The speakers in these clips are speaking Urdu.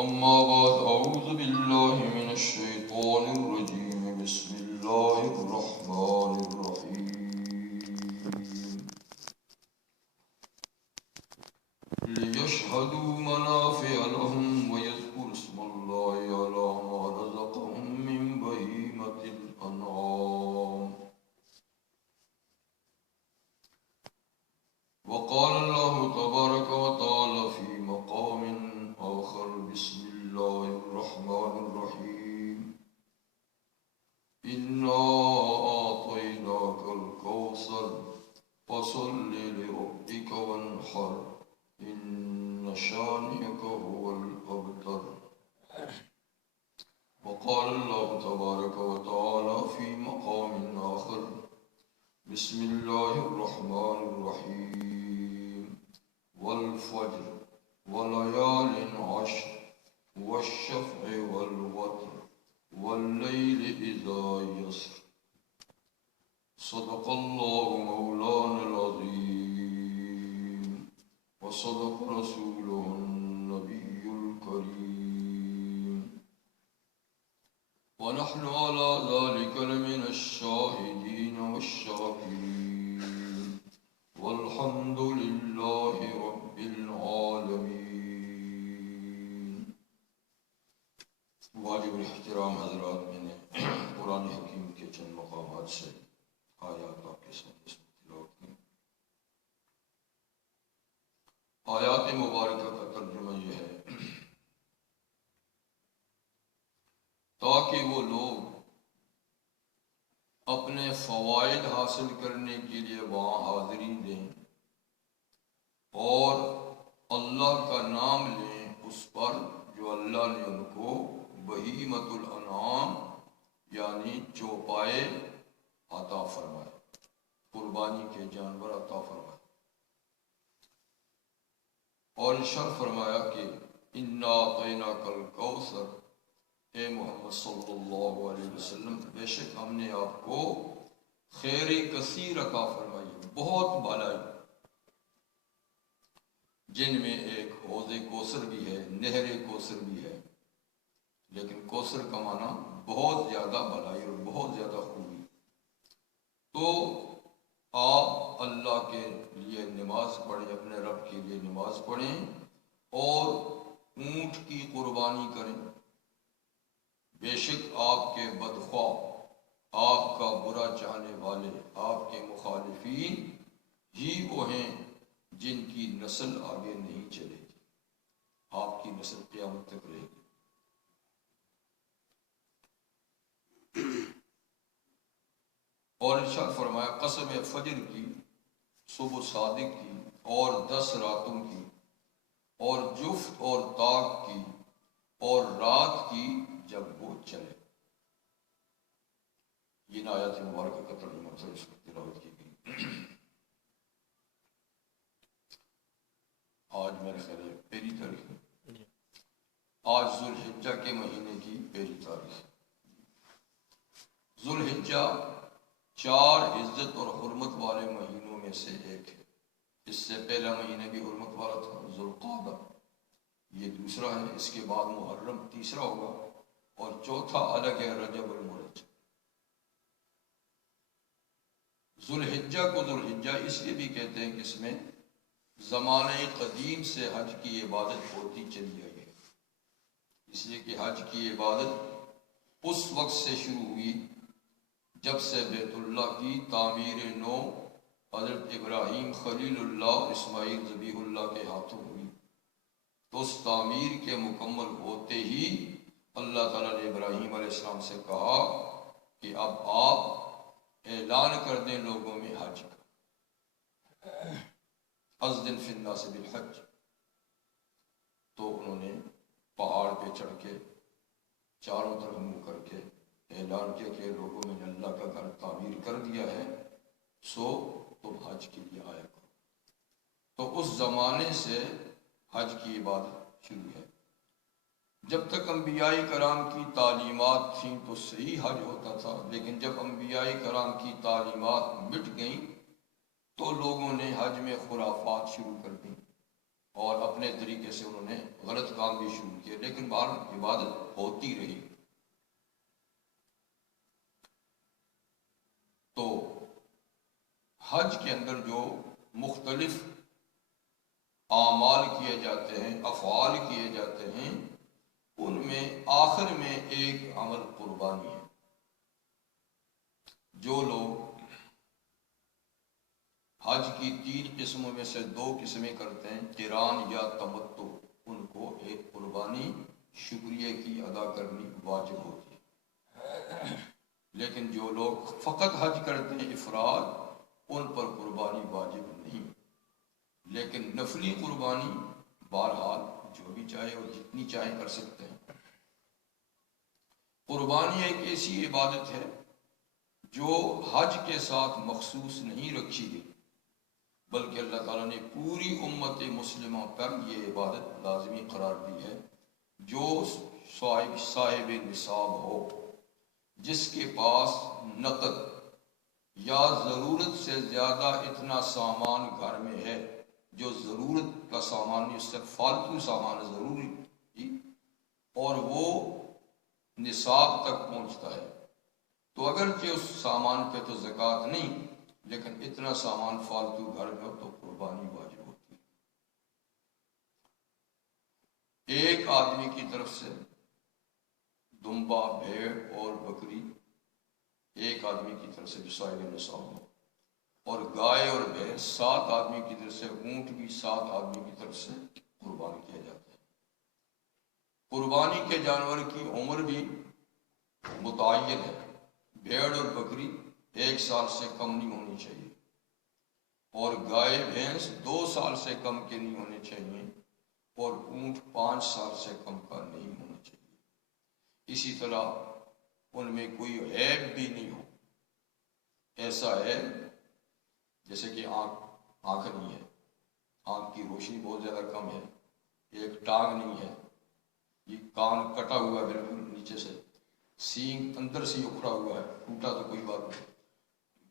أما بعد أعوذ بالله من الشيطان الرجيم بسم الله الرحمن الرحيم ليشهدوا منافع لهم ويذكروا اسم الله على ما رزقهم من بهيمة الأنعام وقال الله تبارك وتعالى في مقام آخر بسم الله الرحمن الرحيم إنا أعطيناك الكوثر فصل لربك وانحر إن شانئك هو الأبتر وقال الله تبارك وتعالى في مقام آخر بسم الله الرحمن الرحيم والفجر وليال عشر والشفع والوتر والليل إذا يسر صدق الله مولانا العظيم وصدق رسوله النبي الكريم ونحن على ذلك لمن الشاهدين والشاكرين والحمد لله رب العالمين. واجب الاحترام حضرات، میں نے قرآن حکیم کے چند مقامات سے آیات آپ کے سامنے تلاوت کی. آیات مبارکہ کا ترجمہ یہ ہے تاکہ وہ لوگ اپنے فوائد حاصل کرنے کے لیے وہاں حاضری دیں اور اللہ کا نام لیں اس پر جو اللہ نے ان کو بہیمۃ الانعام یعنی چوپائے عطا فرمائے، قربانی کے جانور عطا فرمائے، اور ارشاد فرمایا کہ انا اعطیناک الکوثر، اے محمد صلی اللہ علیہ وسلم بے شک ہم نے آپ کو خیر کثیر عطا فرمائی، بہت بھلائی، جن میں ایک حوض کوثر بھی ہے، نہر کوثر بھی ہے، لیکن کوثر کا معنی بہت زیادہ بھلائی اور بہت زیادہ خوبی. تو آپ اللہ کے لیے نماز پڑھیں، اپنے رب کے لیے نماز پڑھیں اور اونٹ کی قربانی کریں. بے شک آپ کے بدخواہ، آپ کا برا چاہنے والے، آپ کے مخالفین ہی وہ ہیں جن کی نسل آگے نہیں چلے گی، آپ کی نسل قیامت تک رہے گی. اور ارشاد فرمایا قسم فجر کی، صبح صادق کی، اور 10 راتوں کی، اور جفت اور طاق کی، اور رات کی جب وہ چلے. یہ آیات مبارکہ کا ترجمہ تھا، اس وقت تلاوت کی گئی. آج میرے خیال ہے پہلی تاریخ ہے، آج ذوالحجہ کے مہینے کی پہلی تاریخ. ذوالحجہ 4 عزت اور حرمت والے مہینوں میں سے ایک ہے. اس سے پہلا مہینہ بھی حرمت والا تھا ذوالقعدہ، یہ دوسرا ہے. اس کے بعد محرم تیسرا ہوگا، اور چوتھا الگ ہے رجب المرج. ذوالحجہ کو ذوالحجہ اس لیے بھی کہتے ہیں کہ اس میں زمانہ قدیم سے حج کی عبادت ہوتی چلی آئی ہے، اس لیے کہ حج کی عبادت اس وقت سے شروع ہوئی جب سے بیت اللہ کی تعمیر نو حضرت ابراہیم خلیل اللہ اسماعیل ذبیح اللہ کے ہاتھوں ہوئی. تو اس تعمیر کے مکمل ہوتے ہی اللہ تعالیٰ نے ابراہیم علیہ السلام سے کہا کہ اب آپ اعلان کر دیں لوگوں میں حج کا، اذن فی الناس بالحج. تو انہوں نے پہاڑ پہ چڑھ کے چاروں طرف منہ کر کے اعلان کیا کہ لوگوں میں نے اللہ کا گھر تعمیر کر دیا ہے، سو تم حج کے لیے آیا کرو. تو اس زمانے سے حج کی عبادت شروع ہے. جب تک انبیاء کرام کی تعلیمات تھیں تو صحیح حج ہوتا تھا، لیکن جب انبیاء کرام کی تعلیمات مٹ گئیں تو لوگوں نے حج میں خرافات شروع کر دیں. اور اپنے طریقے سے انہوں نے غلط کام بھی شروع کیے، لیکن بہر عبادت ہوتی رہی۔ تو حج کے اندر جو مختلف اعمال کیے جاتے ہیں، افعال کیے جاتے ہیں، ان میں آخر میں ایک عمل قربانی ہے۔ جو لوگ حج کی 3 قسموں میں سے 2 قسمیں کرتے ہیں، قران یا تمتع، ان کو ایک قربانی شکریہ کی ادا کرنی واجب ہوتی ہے۔ لیکن جو لوگ فقط حج کرتے ہیں افراد، ان پر قربانی واجب نہیں، لیکن نفلی قربانی بہرحال جو بھی چاہے اور جتنی چاہے کر سکتے ہیں۔ قربانی ایک ایسی عبادت ہے جو حج کے ساتھ مخصوص نہیں رکھی گئی، بلکہ اللہ تعالیٰ نے پوری امت مسلمہ پر یہ عبادت لازمی قرار دی ہے۔ جو صاحب نصاب ہو، جس کے پاس نقد یا ضرورت سے زیادہ اتنا سامان گھر میں ہے، جو ضرورت کا سامان نہیں، اس سے فالتو سامان ضروری، اور وہ نصاب تک پہنچتا ہے، تو اگرچہ اس سامان پہ تو زکوٰۃ نہیں، لیکن اتنا سامان فالتو گھر میں ہو تو قربانی واجب ہوتی ہے۔ ایک آدمی کی طرف سے دمبا، بھیڑ اور بکری ایک آدمی کی طرف سے جو صاحب نصاب ہو، اور گائے اور بھینس 7 آدمی کی طرف سے، اونٹ بھی 7 آدمی کی طرف سے قربان کیا جاتا ہے۔ قربانی کے جانور کی عمر بھی متعین ہے۔ بھیڑ اور بکری 1 سال سے کم نہیں ہونی چاہیے، اور گائے بھینس 2 سال سے کم کے نہیں ہونے چاہیے، اور اونٹ 5 سال سے کم کا نہیں ہونا چاہیے۔ اسی طرح ان میں کوئی عیب بھی نہیں ہو، ایسا ہے جیسے کہ آنکھ نہیں ہے، آنکھ کی روشنی بہت زیادہ کم ہے، ایک ٹانگ نہیں ہے، یہ کان کٹا ہوا ہے بالکل نیچے سے، سینگ اندر سے اکھڑا ہوا ہے، ٹوٹا تو کوئی بات نہیں،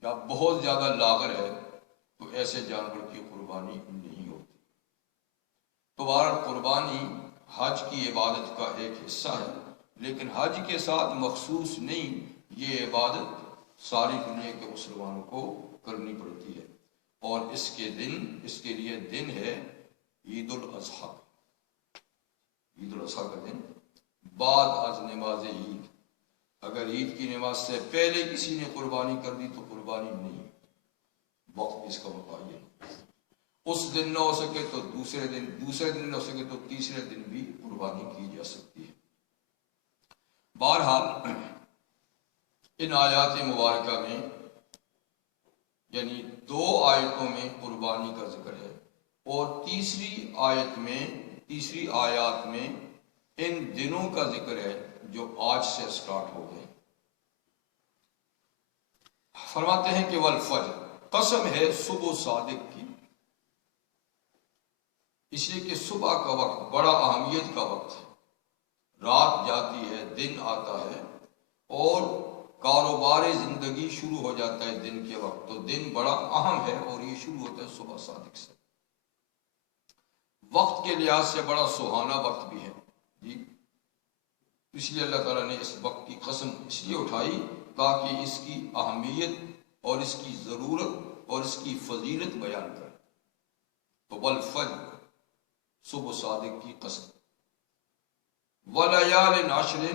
یا بہت زیادہ لاغر ہے، تو ایسے جانور کی قربانی نہیں ہوتی۔ تو بہرحال قربانی حج کی عبادت کا ایک حصہ ہے، لیکن حج کے ساتھ مخصوص نہیں، یہ عبادت ساری دنیا کے مسلمانوں کو کرنی پڑتی ہے۔ اور اس کے لیے دن ہے عید الاضحیٰ۔ عید الاضحیٰ کا دن بعد از نماز عید، اگر عید کی نماز سے پہلے کسی نے قربانی کر دی تو قربانی نہیں، وقت اس کا متعین ہے۔ اس دن نہ ہو سکے تو دوسرے دن نہ ہو سکے تو تیسرے دن بھی قربانی کی جا سکتی ہے۔ بہرحال ان آیات مبارکہ میں، یعنی 2 آیتوں میں قربانی کا ذکر ہے، اور تیسری آیات میں ان دنوں کا ذکر ہے جو آج سے سٹارٹ ہو گئے۔ فرماتے ہیں کہ والفجر، قسم ہے صبح صادق کی، اس لیے کہ صبح کا وقت بڑا اہمیت کا وقت ہے، رات جاتی ہے، دن آتا ہے، اور کاروبار زندگی شروع ہو جاتا ہے دن کے وقت، تو دن بڑا اہم ہے، اور یہ شروع ہوتا ہے صبح صادق سے۔ وقت کے لحاظ سے بڑا سہانا وقت بھی ہے جی، اس لیے اللہ تعالیٰ نے اس وقت کی قسم اس لیے اٹھائی تاکہ اس کی اہمیت اور اس کی ضرورت اور اس کی فضیلت بیان کرے۔ تو والفجر، صبح صادق کی قسم، ولیال عشر،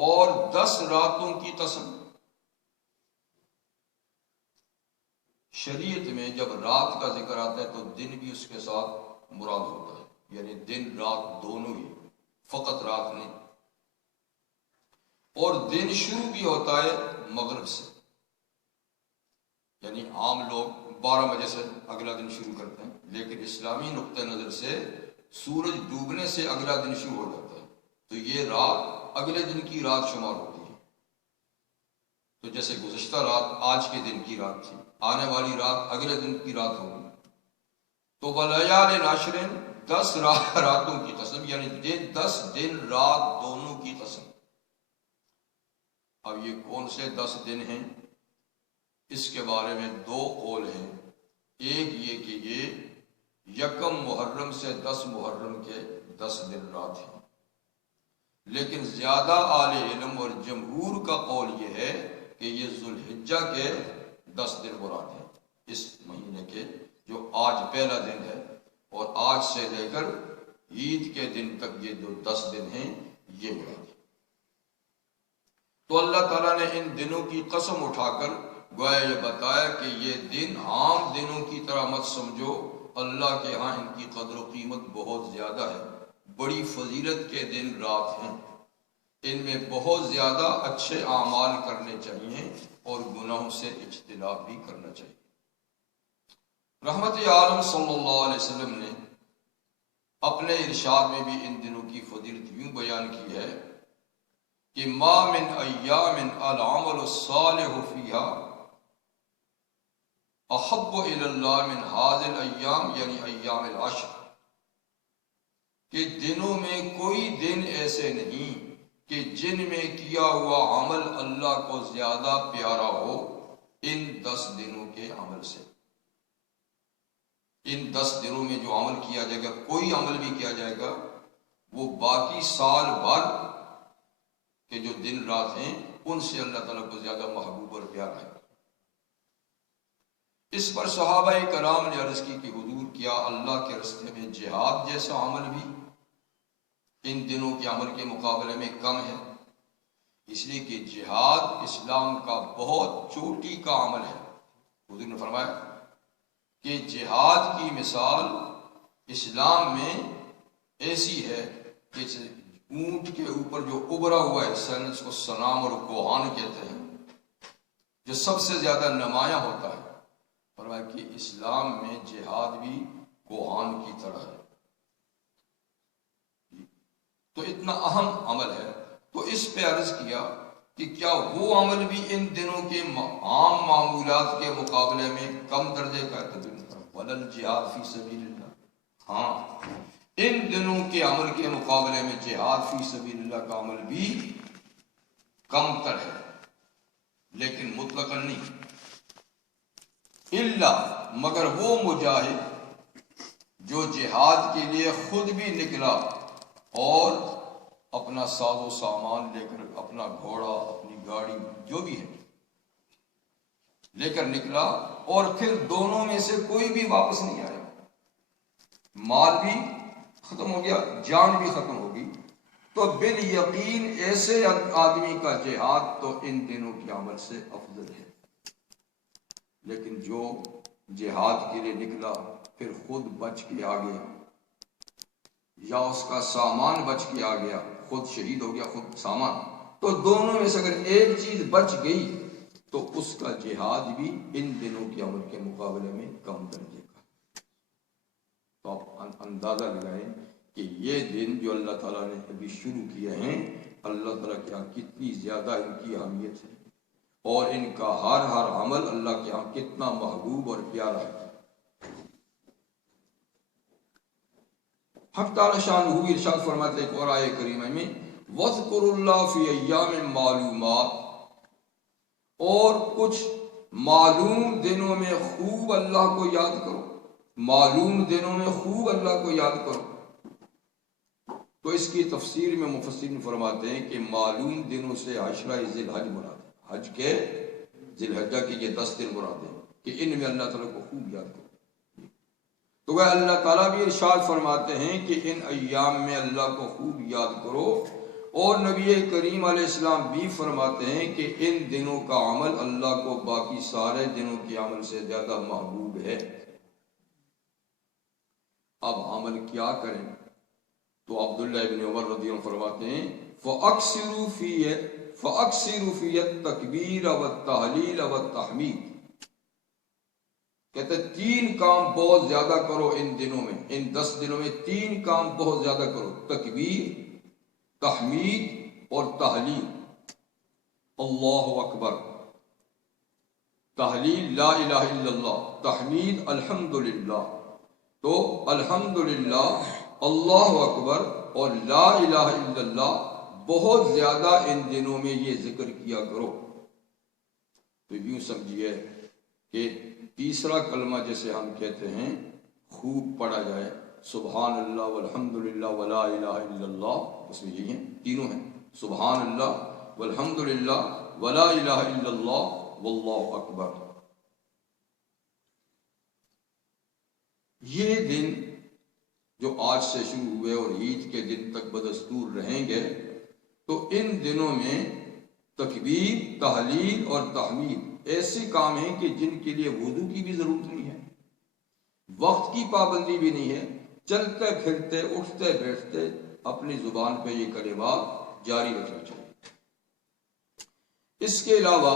اور 10 راتوں کی قسم۔ شریعت میں جب رات کا ذکر آتا ہے تو دن بھی اس کے ساتھ مراد ہوتا ہے، یعنی دن رات دونوں ہی، فقط رات نہیں۔ اور دن شروع بھی ہوتا ہے مغرب سے، یعنی عام لوگ 12 بجے سے اگلا دن شروع کرتے ہیں، لیکن اسلامی نقطہ نظر سے سورج ڈوبنے سے اگلا دن شروع ہو جاتا ہے، تو یہ رات اگلے دن کی رات شمار ہوتی ہے۔ تو جیسے گزشتہ رات آج کے دن کی رات تھی، آنے والی رات اگلے دن کی رات ہوگی۔ تو ولیال عشر، 10 راتوں کی قسم، یعنی 10 دن رات دونوں کی قسم۔ اب یہ کون سے 10 دن ہیں، اس کے بارے میں 2 قول ہیں۔ ایک یہ کہ یکم محرم سے 10 محرم کے 10 دن رات ہیں، لیکن زیادہ اہل علم اور جمہور کا قول یہ ہے کہ یہ ذوالحجہ کے 10 دن مراد ہیں، اس مہینے کے جو آج پہلا دن ہے اور آج سے لے کر عید کے دن تک یہ جو 10 دن ہیں یہ مراد ہے۔ تو اللہ تعالیٰ نے ان دنوں کی قسم اٹھا کر گویا یہ بتایا کہ یہ دن عام دنوں کی طرح مت سمجھو، اللہ کے ہاں ان کی قدر و قیمت بہت زیادہ ہے، بڑی فضیلت کے دن رات ہیں، ان میں بہت زیادہ اچھے اعمال کرنے چاہیے اور گناہوں سے اجتناب بھی کرنا چاہیے۔ رحمت عالم صلی اللہ علیہ وسلم نے اپنے ارشاد میں بھی ان دنوں کی فضیلت یوں بیان کی ہے کہ ما من ایام العمل الصالح فیہا احب الی اللہ من هذه الايام، یعنی ایام العشر، کہ دنوں میں کوئی دن ایسے نہیں کہ جن میں کیا ہوا عمل اللہ کو زیادہ پیارا ہو ان 10 دنوں کے عمل سے۔ ان 10 دنوں میں جو عمل کیا جائے گا، کوئی عمل بھی کیا جائے گا، وہ باقی سال بھر کے جو دن رات ہیں ان سے اللہ تعالیٰ کو زیادہ محبوب اور پیارا ہے۔ اس پر صحابہ کرام نے عرض کی کہ حضور، کیا اللہ کے راستے میں جہاد جیسا عمل بھی ان دنوں کے عمل کے مقابلے میں کم ہے؟ اس لیے کہ جہاد اسلام کا بہت چوٹی کا عمل ہے۔ حضور نے فرمایا کہ جہاد کی مثال اسلام میں ایسی ہے کہ اونٹ کے اوپر جو ابھرا ہوا حصہ ہے اس کو سنام اور کوہان کہتے ہیں، جو سب سے زیادہ نمایاں ہوتا ہے۔ فرمایا کہ اسلام میں جہاد بھی کوہان کی طرح ہے، تو اتنا اہم عمل ہے۔ تو اس پہ عرض کیا کہ کیا وہ عمل بھی ان دنوں کے عام معمولات کے مقابلے میں کم درجے کا ہے؟ ولل جہاد فی سبیل اللہ، ہاں ان دنوں کے عمل کے مقابلے میں جہاد فی سبیل اللہ کا عمل بھی کم تر ہے، لیکن مطلقاً نہیں، الا مگر وہ مجاہد جو جہاد کے لیے خود بھی نکلا اور اپنا ساز و سامان لے کر، اپنا گھوڑا، اپنی گاڑی جو بھی ہے لے کر نکلا، اور پھر دونوں میں سے کوئی بھی واپس نہیں آیا، مال بھی ختم ہو گیا، جان بھی ختم ہوگی، تو بالیقین ایسے آدمی کا جہاد تو ان دنوں کے عمل سے افضل ہے۔ لیکن جو جہاد کے لیے نکلا پھر خود بچ کے آ گیا، یا اس کا سامان بچ کے آ گیا، خود شہید ہو گیا، خود سامان، تو دونوں میں سے اگر ایک چیز بچ گئی تو اس کا جہاد بھی ان دنوں کے عمل کے مقابلے میں کم درجے کا۔ تو آپ اندازہ لگائیں کہ یہ دن جو اللہ تعالیٰ نے ابھی شروع کیے ہیں، اللہ تعالیٰ کے ہاں کتنی زیادہ ان کی اہمیت ہے، اور ان کا ہر عمل اللہ کے ہاں کتنا محبوب اور پیارا ہے۔ حق تعالی شانہ ارشاد فرماتے ہیں اور آیہ کریمہ میں، وَاذْكُرُوا اللَّهَ فِي أَيَّامٍ مَّعْلُومَاتٍ، اور کچھ معلوم دنوں میں خوب اللہ کو یاد کرو، معلوم دنوں میں خوب اللہ کو یاد کرو۔ تو اس کی تفسیر میں مفسرین فرماتے ہیں کہ معلوم دنوں سے عشرہ ذی الحج مراد ہے، حج کے ذی الحجہ کے یہ 10 دن مراد ہیں کہ ان میں اللہ تعالیٰ کو خوب یاد کرو۔ تو وہ اللہ تعالیٰ بھی ارشاد فرماتے ہیں کہ ان ایام میں اللہ کو خوب یاد کرو، اور نبی کریم علیہ السلام بھی فرماتے ہیں کہ ان دنوں کا عمل اللہ کو باقی سارے دنوں کے عمل سے زیادہ محبوب ہے۔ اب عمل کیا کریں؟ تو عبداللہ ابن عمر رضی اللہ عنہ فرماتے ہیں، فَأَكْثِرُوا فِيَ التَّكْبِيرَ وَالتَّهْلِيلَ وَالتَّحْمِيدَ، کہتے ہیں 3 کام بہت زیادہ کرو ان دنوں میں، ان 10 دنوں میں 3 کام بہت زیادہ کرو، تکبیر، تحمید اور تحلیل۔ اللہ اکبر، تحلیل لا الہ الا اللہ، تحمید الحمدللہ، تو الحمدللہ، اللہ اکبر اور لا الہ الا اللہ بہت زیادہ ان دنوں میں یہ ذکر کیا کرو۔ تو یوں سمجھیے کہ تیسرا کلمہ جسے ہم کہتے ہیں خوب پڑھا جائے، سبحان اللہ والحمدللہ ولا الہ الا اللہ، اس میں یہی ہیں، تینوں ہیں، سبحان اللہ والحمدللہ ولا الہ الا اللہ واللہ اکبر۔ یہ دن جو آج سے شروع ہوئے اور عید کے دن تک بدستور رہیں گے، تو ان دنوں میں تکبیر، تحلیل اور تحمید ایسے کام ہیں کہ جن کے لیے وضو کی بھی ضرورت نہیں ہے، وقت کی پابندی بھی نہیں ہے، چلتے پھرتے اٹھتے بیٹھتے اپنی زبان پہ یہ کلمات جاری رکھنا چاہیے۔ اس کے علاوہ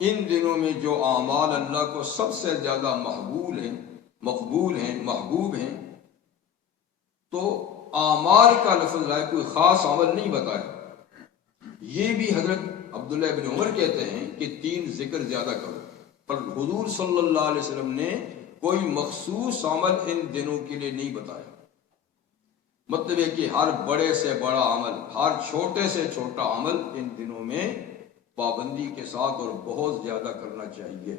ان دنوں میں جو اعمال اللہ کو سب سے زیادہ مقبول ہیں، تو اعمال کا لفظ ہے، کوئی خاص عمل نہیں بتایا۔ یہ بھی حضرت عبداللہ ابن عمر کہتے ہیں کہ 3 ذکر زیادہ کرو، پر حضور صلی اللہ علیہ وسلم نے کوئی مخصوص عمل ان دنوں کے لیے نہیں بتایا۔ مطلب ہے کہ ہر بڑے سے بڑا عمل، ہر چھوٹے سے چھوٹا عمل ان دنوں میں پابندی کے ساتھ اور بہت زیادہ کرنا چاہیے۔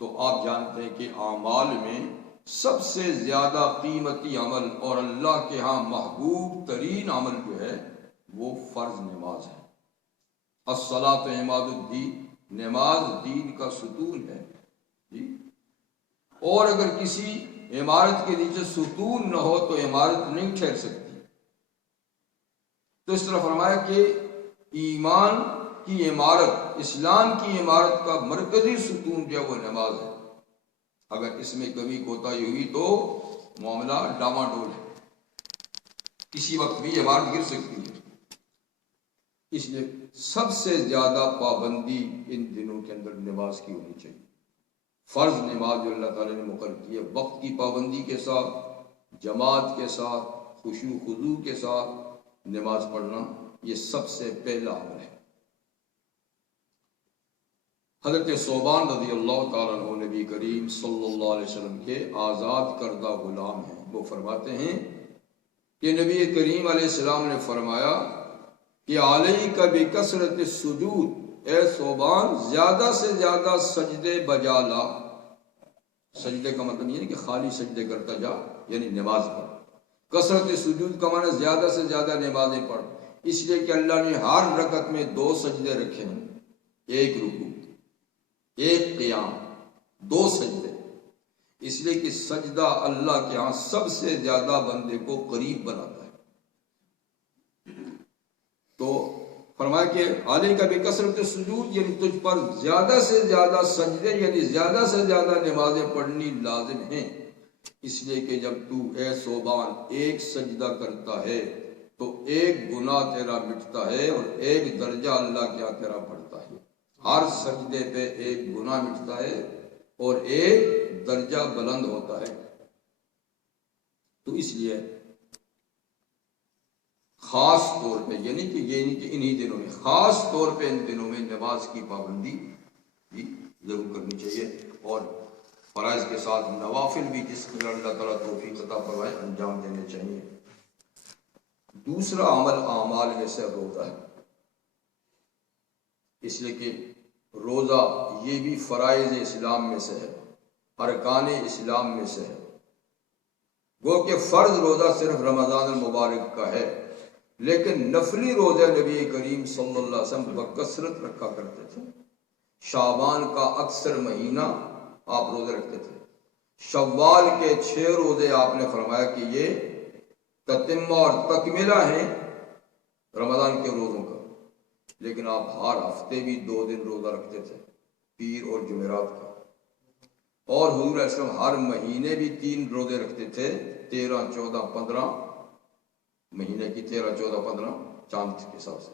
تو آپ جانتے ہیں کہ اعمال میں سب سے زیادہ قیمتی عمل اور اللہ کے ہاں محبوب ترین عمل جو ہے وہ فرض نماز ہے۔ الصلاۃ عماد الدین، نماز دین کا ستون ہے جی۔ اور اگر کسی عمارت کے نیچے ستون نہ ہو تو عمارت نہیں ٹھہر سکتی۔ تو اس طرح فرمایا کہ ایمان کی عمارت، اسلام کی عمارت کا مرکزی ستون جو ہے وہ نماز ہے۔ اگر اس میں کمی کوتاہی ہوئی تو معاملہ ڈاواڈول ہے، کسی وقت بھی عمارت گر سکتی ہے۔ اس لیے سب سے زیادہ پابندی ان دنوں کے اندر نماز کی ہونی چاہیے۔ فرض نماز جو اللہ تعالیٰ نے مقرر کی ہے، وقت کی پابندی کے ساتھ، جماعت کے ساتھ، خشوع خضوع کے ساتھ نماز پڑھنا، یہ سب سے پہلا عمل ہے۔ حضرت ثوبان رضی اللہ تعالیٰ عنہ نبی کریم صلی اللہ علیہ وسلم کے آزاد کردہ غلام ہیں۔ وہ فرماتے ہیں کہ نبی کریم علیہ السلام نے فرمایا کہ علیک بکثرت السجود، اے ثوبان زیادہ سے زیادہ سجدے بجا لا۔ سجدے کا مطلب یہ ہے کہ خالی سجدے کرتا جا، یعنی نماز پڑھ۔ کثرت سجود کا معنی زیادہ سے زیادہ نمازیں پڑھ، اس لیے کہ اللہ نے ہر رکعت میں 2 سجدے رکھے ہیں، ایک رکوع، ایک قیام، 2 سجدے، اس لیے کہ سجدہ اللہ کے ہاں سب سے زیادہ بندے کو قریب بناتا ہے۔ تو فرمایا کہ علیک بکثرت السجود، یعنی تجھ پر زیادہ سے زیادہ سجدے، یعنی زیادہ سے زیادہ نمازیں پڑھنی لازم ہیں، اس لیے کہ جب تو اے ثوبان ایک سجدہ کرتا ہے تو ایک گناہ تیرا مٹتا ہے اور ایک درجہ اللہ کیا تیرا بڑھتا ہے۔ ہر سجدے پہ ایک گناہ مٹتا ہے اور ایک درجہ بلند ہوتا ہے۔ تو اس لیے خاص طور پہ یعنی کہ انہی دنوں میں، خاص طور پہ ان دنوں میں نماز کی پابندی بھی ضرور کرنی چاہیے، اور فرائض کے ساتھ نوافل بھی جس قدر اللہ تعالیٰ توفیق عطا فرمائے انجام دینے چاہیے۔ دوسرا عمل اعمال میں سے روزہ ہے، اس لیے کہ روزہ یہ بھی فرائض اسلام میں سے ہے، ارکان اسلام میں سے ہے۔ گو کہ فرض روزہ صرف رمضان المبارک کا ہے، لیکن نفلی روزے نبی کریم صلی اللہ علیہ وسلم بکثرت رکھا کرتے تھے۔ شعبان کا اکثر مہینہ آپ روزے رکھتے تھے۔ شوال کے 6 روزے آپ نے فرمایا کہ یہ تتمہ اور تکملہ ہیں رمضان کے روزوں کا، لیکن آپ ہر ہفتے بھی 2 دن روزہ رکھتے تھے، پیر اور جمعرات کا۔ اور حضور علیہ السلام ہر مہینے بھی 3 روزے رکھتے تھے، 13، 14، 15، مہینے کی 13، 14، 15 چاند کے حساب سے،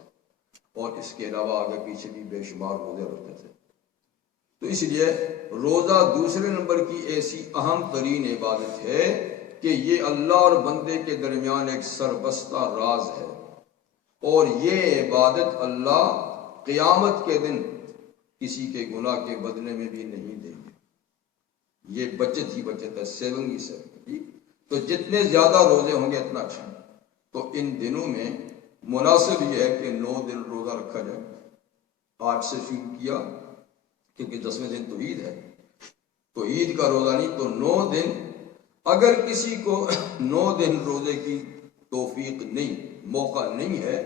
اور اس کے علاوہ آگے پیچھے بھی بے شمار روزے رکھتے تھے۔ تو اس لیے روزہ دوسرے نمبر کی ایسی اہم ترین عبادت ہے کہ یہ اللہ اور بندے کے درمیان ایک سربستہ راز ہے، اور یہ عبادت اللہ قیامت کے دن کسی کے گناہ کے بدلے میں بھی نہیں دیں گے۔ یہ بچت ہی بچت ہے، سیونگ ہی سیونگ۔ تو جتنے زیادہ روزے ہوں گے اتنا اچھا۔ تو ان دنوں میں مناسب یہ ہے کہ 9 دن روزہ رکھا جائے۔ آج سے شروع کیا کیونکہ 10ویں دن تو عید ہے، تو عید کا روزہ نہیں تو 9 دن اگر کسی کو 9 دن روزے کی توفیق نہیں، موقع نہیں ہے،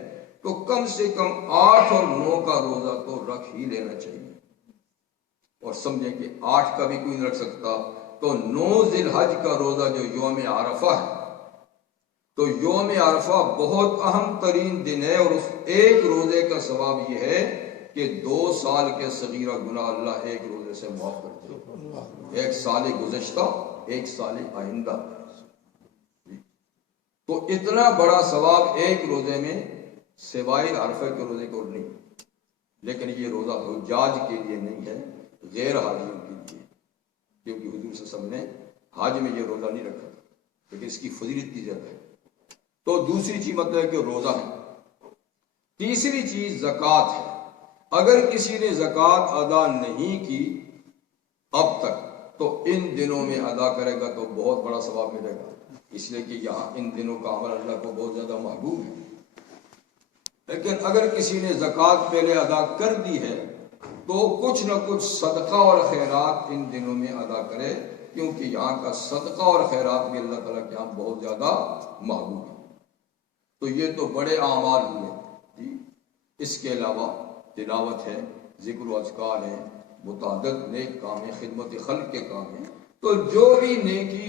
تو کم سے کم 8 اور 9 کا روزہ تو رکھ ہی لینا چاہیے۔ اور سمجھیں کہ 8 کا بھی کوئی نہیں رکھ سکتا تو 9 ذی الحج کا روزہ جو یوم عرفہ ہے، تو یوم عرفہ بہت اہم ترین دن ہے، اور اس ایک روزے کا ثواب یہ ہے کہ 2 سال کے صغیرہ گناہ اللہ ایک روزے سے معاف کرتے ہیں، 1 سال گزشتہ، 1 سال آئندہ۔ تو اتنا بڑا ثواب ایک روزے میں سوائے عرفہ کے روزے کو نہیں۔ لیکن یہ روزہ حجاج کے لیے نہیں ہے، غیر حاجیوں کے لیے، کیونکہ حضور صلی اللہ علیہ وسلم نے حج میں یہ روزہ نہیں رکھا تھا، لیکن اس کی فضیلت کی زیادہ ہے۔ تو دوسری چیز مطلب ہے کہ روزہ ہے۔ تیسری چیز زکوٰۃ ہے۔ اگر کسی نے زکوٰۃ ادا نہیں کی اب تک تو ان دنوں میں ادا کرے گا تو بہت بڑا ثواب ملے گا، اس لیے کہ یہاں ان دنوں کا عمل اللہ کو بہت زیادہ محبوب ہے۔ لیکن اگر کسی نے زکوٰۃ پہلے ادا کر دی ہے تو کچھ نہ کچھ صدقہ اور خیرات ان دنوں میں ادا کرے، کیونکہ یہاں کا صدقہ اور خیرات بھی اللہ تعالیٰ کے یہاں بہت زیادہ محبوب ہے۔ تو یہ تو بڑے اعمال ہوئے جی۔ اس کے علاوہ تلاوت ہے، ذکر و اذکار ہے، متعدد نیک کام ہیں، خدمت خلق کے کام ہیں۔ تو جو بھی نیکی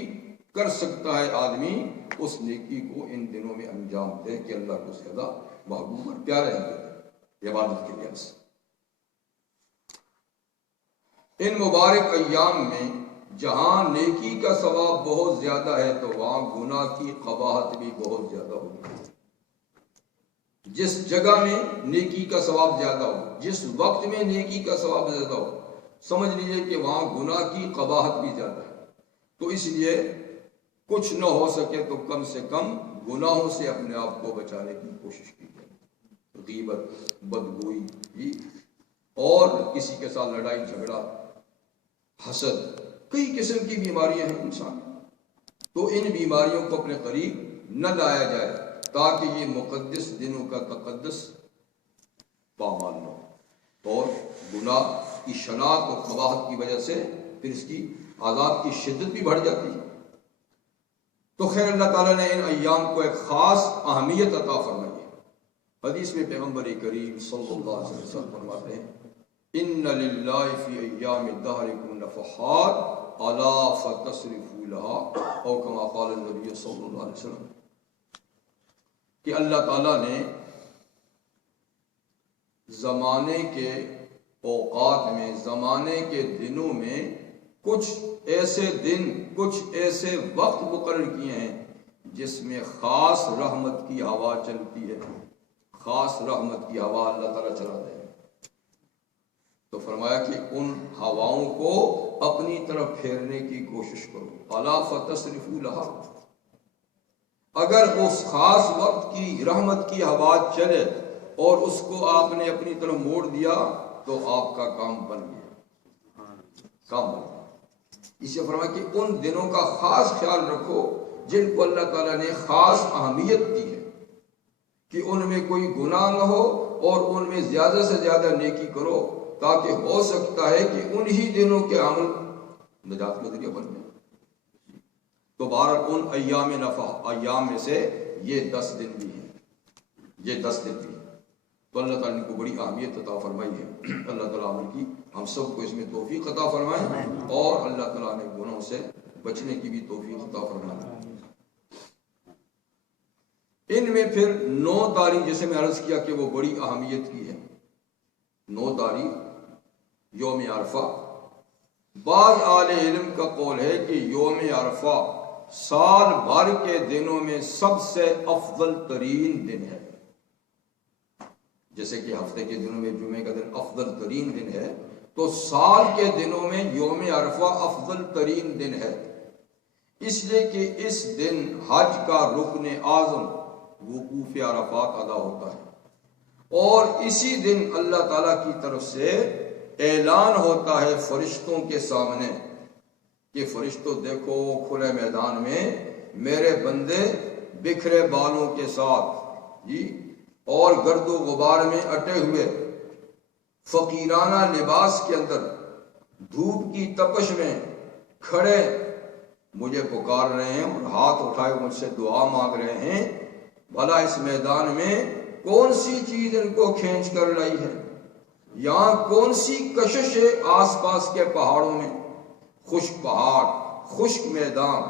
کر سکتا ہے آدمی، اس نیکی کو ان دنوں میں انجام دے کہ اللہ کو زیادہ محبوب اور پیارے ہیں عبادت کے لحاظ سے۔ ان مبارک ایام میں جہاں نیکی کا ثواب بہت زیادہ ہے تو وہاں گناہ کی قباحت بھی بہت زیادہ ہوگی۔ جس جگہ میں نیکی کا ثواب زیادہ ہو، جس وقت میں نیکی کا ثواب زیادہ ہو، سمجھ لیجئے کہ وہاں گناہ کی قباحت بھی زیادہ ہے۔ تو اس لیے کچھ نہ ہو سکے تو کم سے کم گناہوں سے اپنے آپ کو بچانے کی کوشش کی جائے۔ غیبت، بدگوئی اور کسی کے ساتھ لڑائی جھگڑا، حسد، کئی قسم کی بیماریاں ہیں انسان، تو ان بیماریوں کو اپنے قریب نہ لایا جائے تاکہ یہ مقدس دنوں کا تقدس پامال نہ ہو۔ اور گناہ کی شناخت اور قباحت کی وجہ سے پھر اس کی عذاب کی شدت بھی بڑھ جاتی ہے۔ تو خیر اللہ تعالیٰ نے ان ایام کو ایک خاص اہمیت عطا فرمائی ہے۔ حدیث میں پیغمبر کریم صلی اللہ علیہ وسلم فرماتے ہیں ان للہ فی ایام دہرکم نفحات الا فتصرفوا لها، او کما قال النبی صلی اللہ علیہ وسلم، کہ اللہ تعالیٰ نے زمانے کے اوقات میں، زمانے کے دنوں میں کچھ ایسے دن، کچھ ایسے وقت مقرر کیے ہیں جس میں خاص رحمت کی ہوا چلتی ہے، خاص رحمت کی ہوا اللہ تعالیٰ چلاتے ہیں۔ تو فرمایا کہ ان ہواؤں کو اپنی طرف پھیرنے کی کوشش کرو، الا فتصرفوا لها۔ اگر اس خاص وقت کی رحمت کی ہوا چلے اور اس کو آپ نے اپنی طرف موڑ دیا تو آپ کا کام بن گیا، کام بن گیا۔ اسے فرمایا کہ ان دنوں کا خاص خیال رکھو جن کو اللہ تعالیٰ نے خاص اہمیت دی ہے، کہ ان میں کوئی گناہ نہ ہو اور ان میں زیادہ سے زیادہ نیکی کرو، تاکہ ہو سکتا ہے کہ انہی دنوں کے عمل نجات کا ذریعہ بن جائے۔ تو بہرحال ان ایام میں سے یہ 10 دن بھی ہیں، یہ 10 دن بھی ہیں۔ تو اللہ تعالیٰ نے کو بڑی اہمیت عطا فرمائی ہے۔ اللہ تعالیٰ عمل کی ہم سب کو اس میں توفیق عطا فرمائے، اور اللہ تعالیٰ نے گناہوں سے بچنے کی بھی توفیق عطا فرمائے۔ ان میں پھر 9 تاریخ جیسے میں عرض کیا کہ وہ بڑی اہمیت کی ہے۔ 9 تاریخ یوم عرفہ، بعض اہل علم کا قول ہے کہ یوم عرفہ سال بھر کے دنوں میں سب سے افضل ترین دن ہے۔ جیسے کہ ہفتے کے دنوں میں جمعے کا دن افضل ترین دن ہے، تو سال کے دنوں میں یوم عرفہ افضل ترین دن ہے، اس لیے کہ اس دن حج کا رکن اعظم وقوف عرفات ادا ہوتا ہے، اور اسی دن اللہ تعالیٰ کی طرف سے اعلان ہوتا ہے فرشتوں کے سامنے کہ فرشتوں دیکھو کھلے میدان میں میرے بندے بکھرے بالوں کے ساتھ اور گرد و غبار میں اٹے ہوئے، فقیرانہ لباس کے اندر، دھوپ کی تپش میں کھڑے مجھے پکار رہے ہیں اور ہاتھ اٹھائے مجھ سے دعا مانگ رہے ہیں، بھلا اس میدان میں کون سی چیز ان کو کھینچ کر لائی ہے؟ یہاں کون سی کشش ہے؟ آس پاس کے پہاڑوں میں خشک پہاڑ، خشک میدان،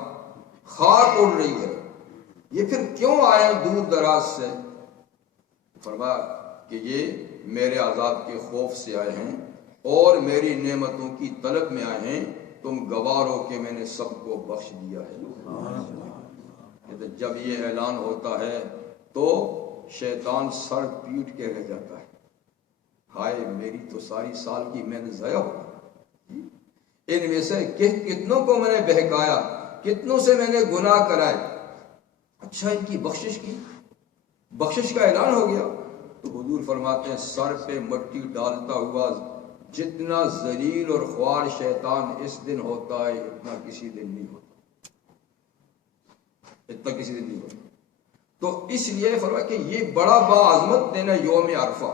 خاک اڑ رہی ہے، یہ پھر کیوں آئے دور دراز سے؟ فرمایا کہ یہ میرے عذاب کے خوف سے آئے ہیں اور میری نعمتوں کی طلب میں آئے ہیں، تم گوار ہو کہ میں نے سب کو بخش دیا ہے۔ جب یہ اعلان ہوتا ہے تو شیطان سر پیٹ کے رہ جاتا ہے، ہائے میری تو ساری سال کی محنت ضائع ہو گئی، ان میں سے کتنوں کو میں نے بہکایا، کتنوں سے میں نے گناہ کرائے، اچھا ان کی بخشش کا اعلان ہو گیا۔ تو حضور فرماتے ہیں سر پہ مٹی ڈالتا ہوا جتنا ذلیل اور خوار شیطان اس دن ہوتا ہے اتنا کسی دن نہیں ہوتا، اتنا کسی دن نہیں ہوتا۔ تو اس لیے فرمایا کہ یہ بڑا باعظمت دن ہے یوم عرفہ،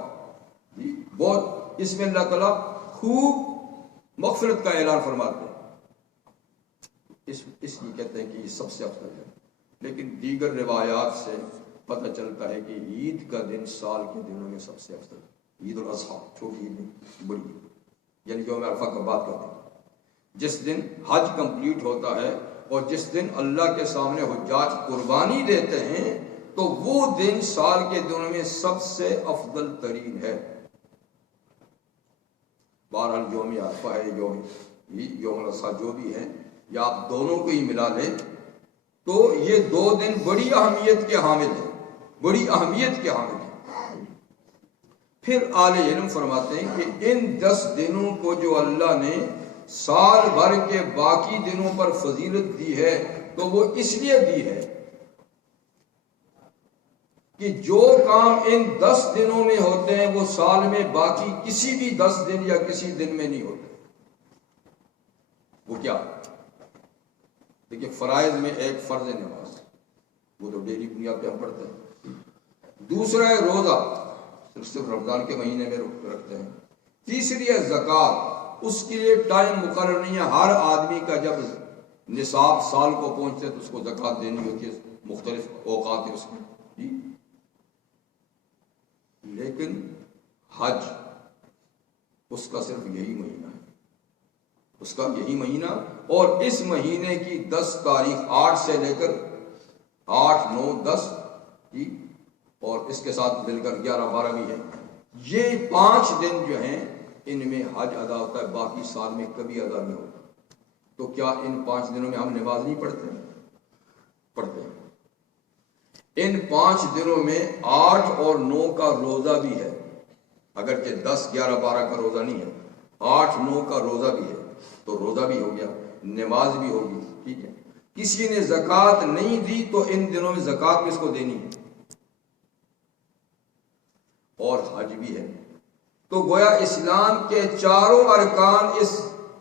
بہت اس میں اللہ تعالیٰ خوب مغفرت کا اعلان فرماتے ہیں، اس لیے کہتے ہیں کہ یہ سب سے افضل ہے۔ لیکن دیگر روایات سے پتہ چلتا ہے کہ عید کا دن سال کے دنوں میں سب سے افضل ہے، عید الاضحیٰ، چھوٹی عید نہیں بڑی عید، یعنی یوم عرفہ کا بات کرتے ہیں، جس دن حج کمپلیٹ ہوتا ہے اور جس دن اللہ کے سامنے حجاج قربانی دیتے ہیں، تو وہ دن سال کے دنوں میں سب سے افضل ترین ہے۔ بہرحال یوم عرفہ ہے، یوم الاضحیٰ جو بھی ہے، یا آپ دونوں کو ہی ملا لیں تو یہ دو دن بڑی اہمیت کے حامل ہیں، بڑی اہمیت کے حامل ہیں۔ پھر اہل علم فرماتے ہیں کہ ان 10 دنوں کو جو اللہ نے سال بھر کے باقی دنوں پر فضیلت دی ہے تو وہ اس لیے دی ہے کہ جو کام ان 10 دنوں میں ہوتے ہیں وہ سال میں باقی کسی بھی 10 دن یا کسی دن میں نہیں ہوتے۔ وہ کیا؟ دیکھیے فرائض میں ایک فرض نماز، وہ تو ڈیلی بنیاد پہ ہم پڑھتے ہیں، دوسرا ہے روزہ، صرف رمضان کے مہینے میں رکھتے ہیں، تیسری ہے زکوٰۃ، اس کے لیے ٹائم مقرر نہیں ہے، ہر آدمی کا جب نصاب سال کو پہنچتے تو اس کو زکوٰۃ دینی ہوتی ہے، مختلف اوقات ہیں اس میں جی۔ لیکن حج اس کا صرف یہی مہینہ ہے، اس کا یہی مہینہ، اور اس مہینے کی 10 تاریخ 8 سے لے کر 8، 9، 10 جی، اور اس کے ساتھ مل کر 11، 12 بھی ہیں، یہ 5 دن جو ہیں ان میں حج ادا ہوتا ہے، باقی سال میں کبھی ادا نہیں ہوتا۔ تو کیا ان 5 دنوں میں ہم نماز نہیں پڑھتے؟ پڑھتے ہیں۔ ان 5 دنوں میں 8 اور 9 کا روزہ بھی ہے، اگرچہ 10، 11، 12 کا روزہ نہیں ہے، 8، 9 کا روزہ بھی ہے، تو روزہ بھی ہو گیا، نماز بھی ہوگی، ٹھیک ہے۔ کسی نے زکوٰۃ نہیں دی تو ان دنوں میں زکوٰۃ کس کو دینی ہے، اور حج بھی ہے۔ تو گویا اسلام کے چاروں ارکان اس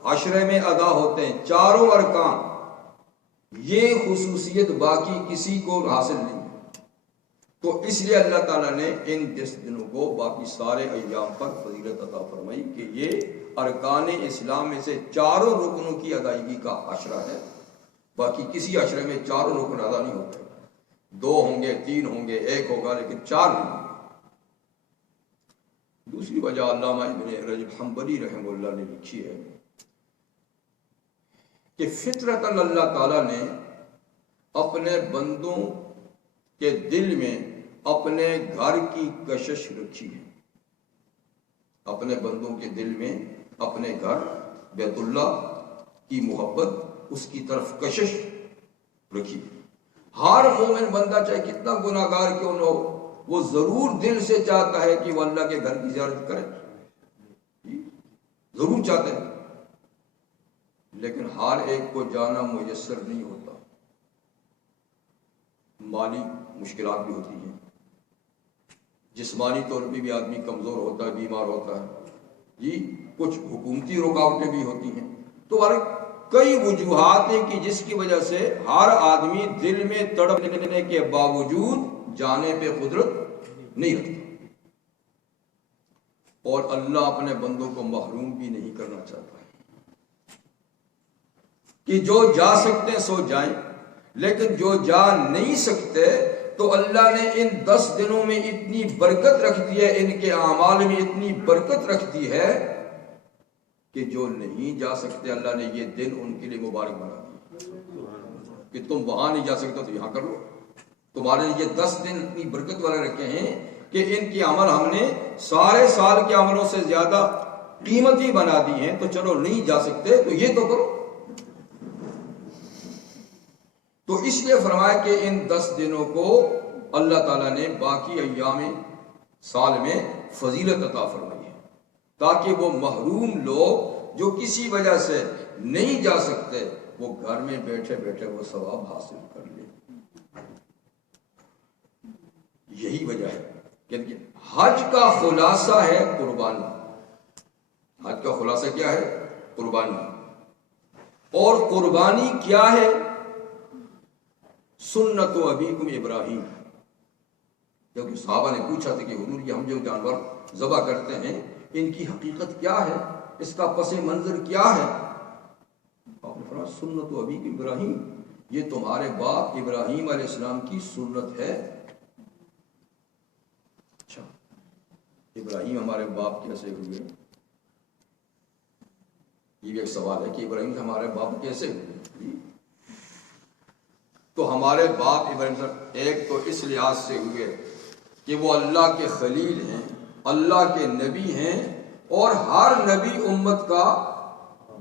عشرے میں ادا ہوتے ہیں، چاروں ارکان، یہ خصوصیت باقی کسی کو حاصل نہیں ہے۔ تو اس لیے اللہ تعالیٰ نے ان 10 دنوں کو باقی سارے ایام پر فضیلت عطا فرمائی کہ یہ ارکان اسلام میں سے چاروں رکنوں کی ادائیگی کا عشرہ ہے، باقی کسی عشرے میں چاروں رکن ادا نہیں ہوتے، 2 ہوں گے، 3 ہوں گے، 1 ہوگا، لیکن 4 نہیں ہوں گے۔ دوسری وجہ علامہ ابن رجب حنبلی رحمہ اللہ نے لکھی ہے کہ فطرتاً اللہ تعالیٰ نے اپنے بندوں کے دل میں اپنے گھر کی کشش رکھی ہے، اپنے بندوں کے دل میں اپنے گھر بیت اللہ کی محبت، اس کی طرف کشش رکھی۔ ہر مومن بندہ چاہے کتنا گناہ گار کیوں نہ ہو، وہ ضرور دل سے چاہتا ہے کہ وہ اللہ کے گھر کی زیارت کرے، ضرور چاہتے ہیں، لیکن ہر ایک کو جانا میسر نہیں ہوتا، مالی مشکلات بھی ہوتی ہیں، جسمانی طور پہ بھی آدمی کمزور ہوتا ہے، بیمار ہوتا ہے جی، کچھ حکومتی رکاوٹیں بھی ہوتی ہیں، تو کئی وجوہات ہیں کہ جس کی وجہ سے ہر آدمی دل میں تڑپنے کے باوجود جانے پہ قدرت نہیں رکھتا، اور اللہ اپنے بندوں کو محروم بھی نہیں کرنا چاہتا ہے۔ کہ جو جا سکتے ہیں سو جائیں، لیکن جو جا نہیں سکتے تو اللہ نے ان 10 دنوں میں اتنی برکت رکھ دی ہے، ان کے اعمال میں اتنی برکت رکھ دی ہے کہ جو نہیں جا سکتے اللہ نے یہ دن ان کے لیے مبارک بنا دیا کہ تم وہاں نہیں جا سکتے تو یہاں کر لو۔ تمہارے لیے یہ 10 دن اتنی برکت والے رکھے ہیں کہ ان کی عمل ہم نے سارے سال کے عملوں سے زیادہ قیمتی بنا دی ہیں، تو چلو نہیں جا سکتے تو یہ تو کرو۔ تو اس لیے فرمایا کہ ان 10 دنوں کو اللہ تعالیٰ نے باقی ایام سال میں فضیلت عطا فرمائی ہے، تاکہ وہ محروم لوگ جو کسی وجہ سے نہیں جا سکتے وہ گھر میں بیٹھے بیٹھے وہ ثواب حاصل کر لیں۔ یہی وجہ ہے کہ حج کا خلاصہ ہے قربانی۔ حج کا خلاصہ کیا ہے؟ قربانی۔ اور قربانی کیا ہے؟ سنت ابیکم ابراہیم۔ کیونکہ صحابہ نے پوچھا تھا کہ حضور یہ ہم جو جانور ذبح کرتے ہیں ان کی حقیقت کیا ہے، اس کا پس منظر کیا ہے؟ آپ نے فرمایا سنت ابیکم ابراہیم، یہ تمہارے باپ ابراہیم علیہ السلام کی سنت ہے۔ اچھا، ابراہیم ہمارے باپ کیسے ہوئے؟ یہ بھی ایک سوال ہے کہ ابراہیم ہمارے باپ کیسے ہوئے؟ تو ہمارے باپ ابراہیم ایک تو اس لحاظ سے ہوئے کہ وہ اللہ کے خلیل ہیں، اللہ کے نبی ہیں، اور ہر نبی امت کا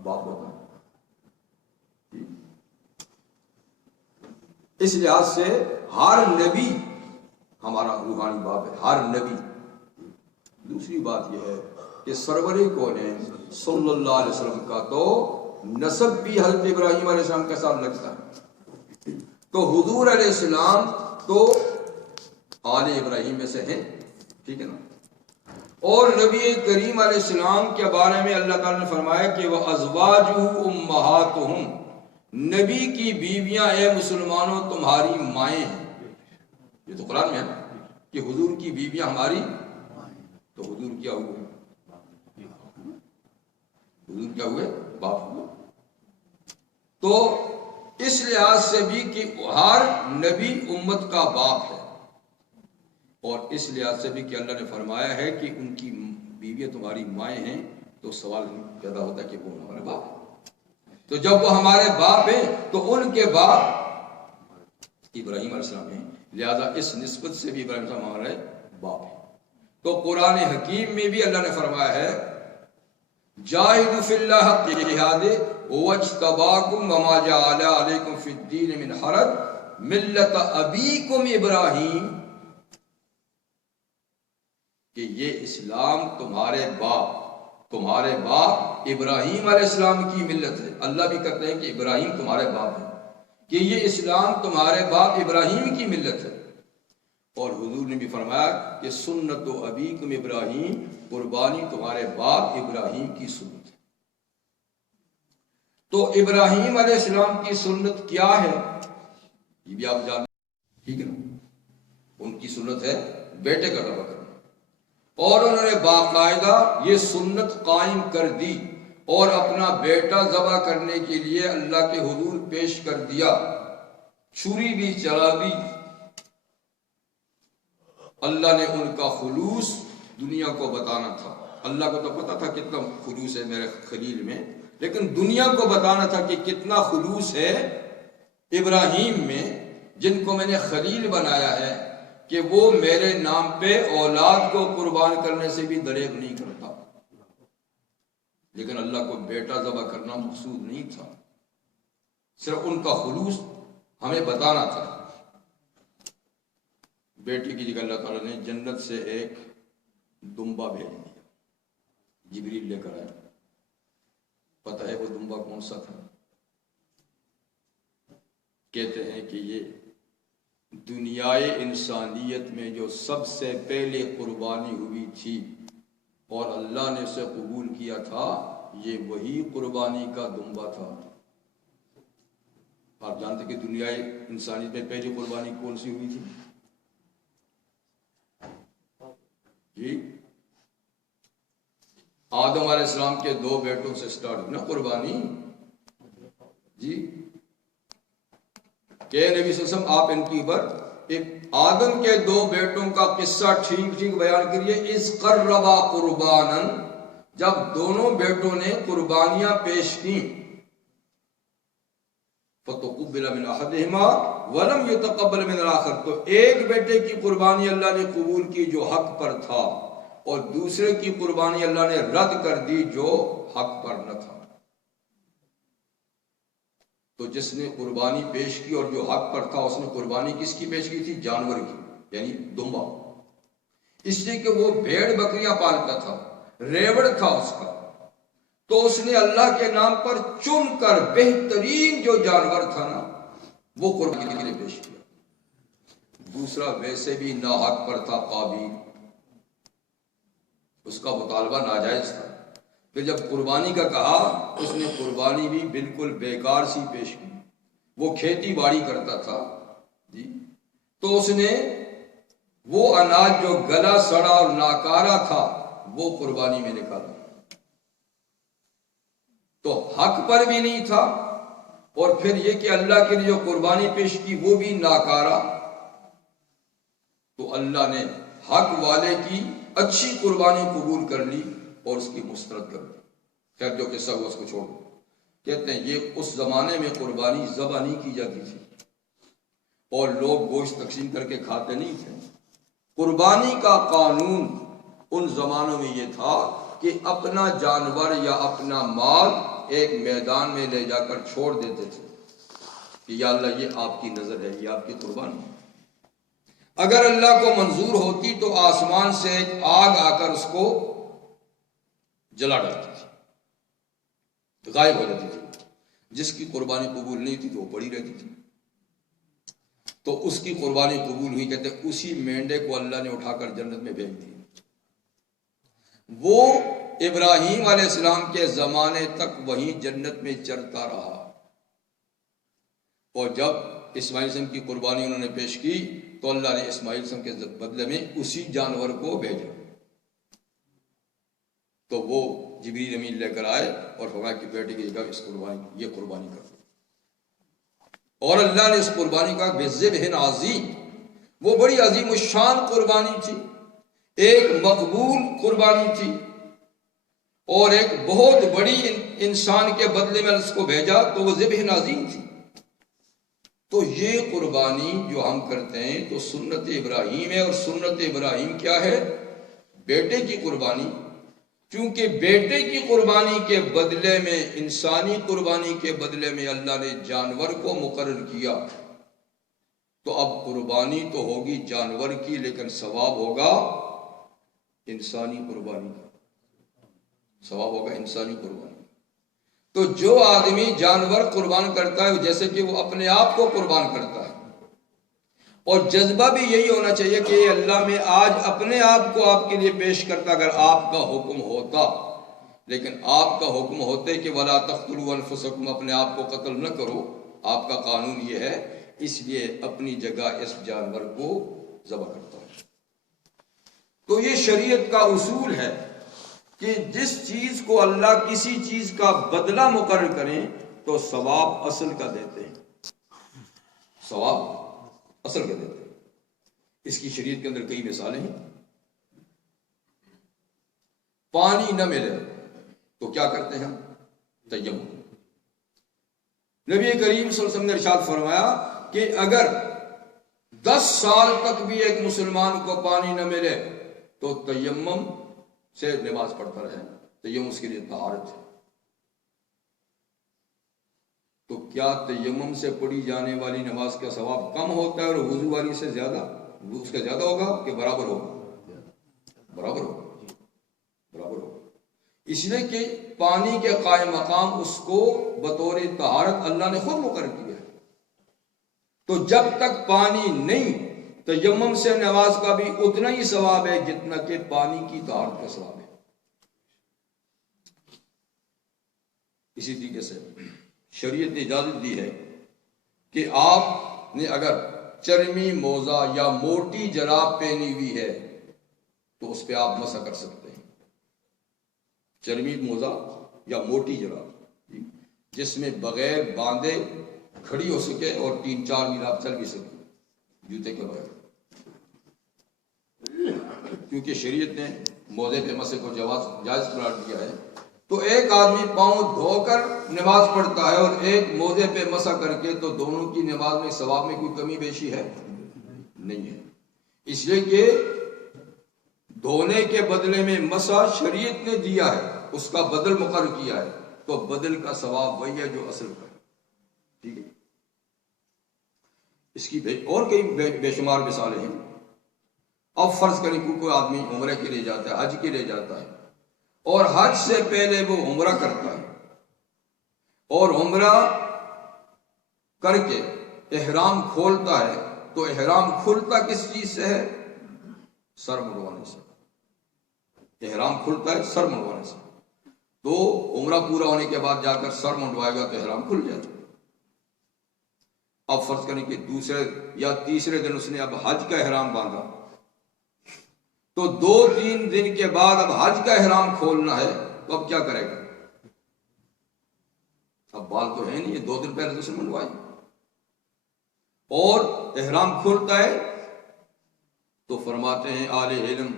باپ ہوتا ہے۔ اس لحاظ سے ہر نبی ہمارا روحانی باپ ہے، ہر نبی۔ دوسری بات یہ ہے کہ سرور کونین صلی اللہ علیہ وسلم کا تو نسب بھی حضرت ابراہیم علیہ السلام کے ساتھ لگتا ہے، تو حضور علیہ السلام تو آل ابراہیم میں سے ہیں، ٹھیک ہے نا۔ اور نبی کریم علیہ السلام کے بارے میں اللہ تعالیٰ نے فرمایا کہ وہ ازواجہ امہاتہم، نبی کی بیویاں اے مسلمانوں تمہاری مائیں ہیں۔ یہ تو قرآن میں ہے کہ حضور کی بیویاں ہماری، تو حضور کیا ہوئے؟ حضور کیا ہوئے؟ باپ ہوئے۔ تو اس لحاظ سے بھی کہ ہر نبی امت کا باپ ہے، اور اس لحاظ سے بھی کہ اللہ نے فرمایا ہے کہ ان کی بیویاں تمہاری مائیں ہیں، تو سوال پیدا ہوتا ہے کہ وہ ہمارے باپ ہیں۔ تو جب وہ ہمارے باپ ہیں تو ان کے باپ ابراہیم علیہ السلام ہیں، لہذا اس نسبت سے بھی ابراہیم صاحب ہمارے باپ ہیں۔ تو قرآن حکیم میں بھی اللہ نے فرمایا ہے جاہدوا فی اللہ حق جہادہ واجتباکم وما جعل علیکم فی الدین من حرج ملت ابیکم ابراہیم، کہ یہ اسلام تمہارے باپ ابراہیم علیہ السلام کی ملت ہے۔ اللہ بھی کہتے ہیں کہ ابراہیم تمہارے باپ ہے، کہ یہ اسلام تمہارے باپ ابراہیم کی ملت ہے۔ اور حضور نے بھی فرمایا کہ سنت ابیکم ابراہیم، قربانی تمہارے باپ ابراہیم کی سنت ہے۔ تو ابراہیم علیہ السلام کی سنت کیا ہے یہ بھی آپ جانتے ہیں، ٹھیک ہے نا۔ ان کی سنت ہے بیٹے کا ذبح کرنا، اور انہوں نے باقاعدہ یہ سنت قائم کر دی اور اپنا بیٹا ذبح کرنے کے لیے اللہ کے حضور پیش کر دیا، چھری بھی چلا دی۔ اللہ نے ان کا خلوص دنیا کو بتانا تھا۔ اللہ کو تو پتا تھا کتنا خلوص ہے میرے خلیل میں، لیکن دنیا کو بتانا تھا کہ کتنا خلوص ہے ابراہیم میں، جن کو میں نے خلیل بنایا ہے، کہ وہ میرے نام پہ اولاد کو قربان کرنے سے بھی دریغ نہیں کرتا۔ لیکن اللہ کو بیٹا ذبح کرنا مقصود نہیں تھا، صرف ان کا خلوص ہمیں بتانا تھا۔ بیٹے کی جگہ اللہ تعالیٰ نے جنت سے ایک دمبا بھیج دیا، جبریل لے کر آیا۔ پتہ ہے وہ دمبا کون سا تھا؟ کہتے ہیں کہ یہ دنیائے انسانیت میں جو سب سے پہلے قربانی ہوئی تھی اور اللہ نے اسے قبول کیا تھا، یہ وہی قربانی کا دمبا تھا۔ آپ جانتے کہ دنیائے انسانیت میں پہلی قربانی کون سی ہوئی تھی؟ جی، آدم علیہ السلام کے 2 بیٹوں سے سٹارٹ ہوئی نا قربانی۔ جی کہ نبی صلی اللہ علیہ وسلم آپ ان کی پر آدم کے 2 بیٹوں کا قصہ ٹھیک ٹھیک بیان کریے. اذ قربا قربانا، جب دونوں بیٹوں نے قربانیاں پیش کی، فتقبل من احدہما ولم يتقبل من الاخر، تو ایک بیٹے کی قربانی اللہ نے قبول کی جو حق پر تھا، اور دوسرے کی قربانی اللہ نے رد کر دی جو حق پر نہ تھا. تو جس نے قربانی پیش کی اور جو حق پر تھا، اس نے قربانی کس کی پیش کی تھی؟ جانور کی، یعنی دمبا. اس لیے کہ وہ بھیڑ بکریاں پالتا تھا، ریوڑ تھا اس کا، تو اس نے اللہ کے نام پر چن کر بہترین جو جانور تھا نا وہ قربانی کے لیے پیش کیا. دوسرا ویسے بھی ناحق پر تھا، قابیل، اس کا مطالبہ ناجائز تھا. پھر جب قربانی کا کہا، اس نے قربانی بھی بالکل بیکار سی پیش کی. وہ کھیتی باڑی کرتا تھا جی، تو اس نے وہ اناج جو گلا سڑا اور ناکارہ تھا وہ قربانی میں نکالا. تو حق پر بھی نہیں تھا، اور پھر یہ کہ اللہ کے لیے جو قربانی پیش کی وہ بھی ناکارہ. تو اللہ نے حق والے کی اچھی قربانی قبول کر لی اور اس کی مسترد کر دی. خیر جو قصہ ہوا اس کو چھوڑ دو. کہتے ہیں یہ اس زمانے میں قربانی ذبح نہیں کی جاتی تھی، اور لوگ گوشت تقسیم کر کے کھاتے نہیں تھے. قربانی کا قانون ان زمانوں میں یہ تھا کہ اپنا جانور یا اپنا مال ایک میدان میں لے جا کر چھوڑ دیتے تھے کہ یا اللہ یہ آپ کی نظر ہے، یہ آپ کی قربانی. اگر اللہ کو منظور ہوتی تو آسمان سے ایک آگ آ کر اس کو جلا ڈالتی تھی، غائب ہو جاتی تھی. جس کی قربانی قبول نہیں تھی تو وہ پڑی رہتی تھی. تو اس کی قربانی قبول ہوئی، کہتے اسی مینڈے کو اللہ نے اٹھا کر جنت میں بھیج دی. وہ ابراہیم علیہ السلام کے زمانے تک وہیں جنت میں چرتا رہا، اور جب اسماعیل السلام کی قربانی انہوں نے پیش کی تو اللہ نے اسماعیل السلام کے بدلے میں اسی جانور کو بھیجا. تو وہ جبریل امین لے کر آئے اور فرمایا کہ بیٹے کی جگہ یہ قربانی کر دو. اور اللہ نے اس قربانی کا بذبح عظیم، وہ بڑی عظیم الشان قربانی تھی، ایک مقبول قربانی تھی، اور ایک بہت بڑی انسان کے بدلے میں اس کو بھیجا تو وہ ذبح عظیم تھی. تو یہ قربانی جو ہم کرتے ہیں تو سنت ابراہیم ہے. اور سنت ابراہیم کیا ہے؟ بیٹے کی قربانی. چونکہ بیٹے کی قربانی کے بدلے میں، انسانی قربانی کے بدلے میں اللہ نے جانور کو مقرر کیا، تو اب قربانی تو ہوگی جانور کی، لیکن ثواب ہوگا انسانی قربانی کا. ثواب ہوگا انسانی قربانی. تو جو آدمی جانور قربان کرتا ہے جیسے کہ وہ اپنے آپ کو قربان کرتا ہے، اور جذبہ بھی یہی ہونا چاہیے کہ اللہ میں آج اپنے آپ کو آپ کے لیے پیش کرتا. اگر آپ کا حکم ہوتا، لیکن آپ کا حکم ہوتے کہ وَلَا تَقْتُلُوا أَنفُسَكُمْ، اپنے آپ کو قتل نہ کرو، آپ کا قانون یہ ہے، اس لیے اپنی جگہ اس جانور کو ذبح کرتا ہے. تو یہ شریعت کا اصول ہے کہ جس چیز کو اللہ کسی چیز کا بدلہ مقرر کریں تو ثواب اصل کا دیتے ہیں، ثواب اصل کا دیتے ہیں. اس کی شریعت کے اندر کئی مثالیں ہیں. پانی نہ ملے تو کیا کرتے ہیں؟ تیمم. نبی کریم صلی اللہ علیہ وسلم نے ارشاد فرمایا کہ اگر 10 سال تک بھی ایک مسلمان کو پانی نہ ملے تو تیمم سے نماز پڑھتا رہے. تیمم اس کے لیے طہارت ہے. تو کیا تیمم سے پڑھی جانے والی نماز کا ثواب کم ہوتا ہے اور وضو والی سے زیادہ؟ اس کا زیادہ ہوگا کہ برابر ہوگا؟ برابر ہوگا، برابر ہوگا. اس لیے کہ پانی کے قائم مقام اس کو بطور طہارت اللہ نے خود مقرر کیا ہے. تو جب تک پانی نہیں، تیمم سے نماز کا بھی اتنا ہی ثواب ہے جتنا کہ پانی کی طہارت کا ثواب ہے. اسی طریقے سے شریعت نے اجازت دی ہے کہ آپ نے اگر چرمی موزہ یا موٹی جراب پہنی ہوئی ہے تو اس پہ آپ مسح کر سکتے ہیں. چرمی موزہ یا موٹی جراب، جس میں بغیر باندھے کھڑی ہو سکے اور 3-4 میل آپ چل بھی سکے جوتے کے بغیر، کیونکہ شریعت نے موزے پہ مسح کو جائز قرار دیا ہے۔ تو ایک آدمی پاؤں دھو کر نماز پڑھتا ہے اور ایک موزے پہ مسح کر کے، تو دونوں کی نماز میں ثواب میں کوئی کمی بیشی ہے؟ نہیں ہے۔ اس لیے کہ دھونے کے بدلے میں مسح شریعت نے دیا ہے، اس کا بدل مقرر کیا ہے، تو بدل کا ثواب وہی ہے جو اصل کا ہے۔ ٹھیک ہے، اس کی اور کئی بے شمار مثالیں ہیں۔ اب فرض کریں کہ کوئی آدمی عمرے کے لیے جاتا ہے، حج کے لیے جاتا ہے، اور حج سے پہلے وہ عمرہ کرتا ہے، اور عمرہ کر کے احرام کھولتا ہے، تو احرام کھلتا کس چیز سے ہے؟ سر منڈوانے سے۔ احرام کھلتا ہے سر منڈوانے سے، تو عمرہ پورا ہونے کے بعد جا کر سر منڈوائے گا تو احرام کھل جائے گا۔ اب فرض کریں کہ دوسرے یا تیسرے دن اس نے اب حج کا احرام باندھا، تو 2-3 دن کے بعد اب حج کا احرام کھولنا ہے، تو اب کیا کرے گا؟ اب بال تو ہے نہیں، 2 دن پہلے تو اس نے منڈوائے، اور احرام کھولتا ہے، تو فرماتے ہیں اہل علم